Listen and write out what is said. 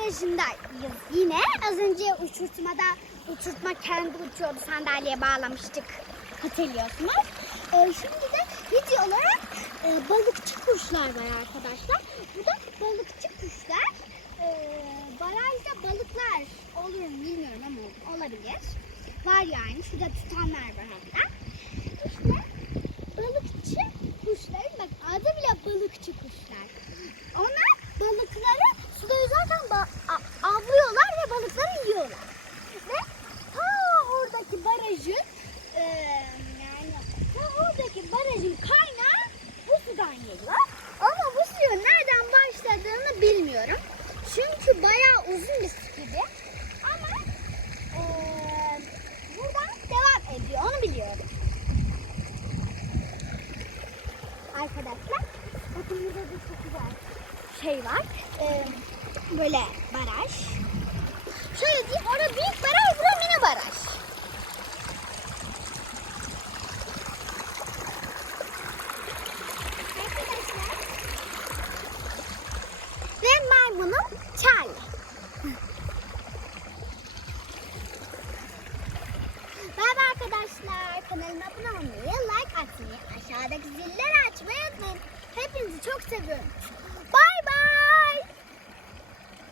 barajındayız yine. Az önce uçurtmada uçurtma kendi uçuyordu sandalyeye bağlamıştık. Hatırlıyorsunuz. Ee, şimdi de video olarak e, balıkçı kuşlar var arkadaşlar. Bu da balıkçı kuşlar. Ee, barajda balıklar olur mu bilmiyorum ama olabilir. Var yani. Şurada tutanlar var hatta. Bilmiyorum. Çünkü bayağı uzun bir su gibi. Ama e, buradan devam ediyor. Onu biliyorum. Arkadaşlar bakın burada da çok güzel şey var. Ee, böyle baraj. Şöyle Kanalıma abone olmayı, like atmayı, aşağıdaki zilleri açmayı unutmayın. Hepinizi çok seviyorum.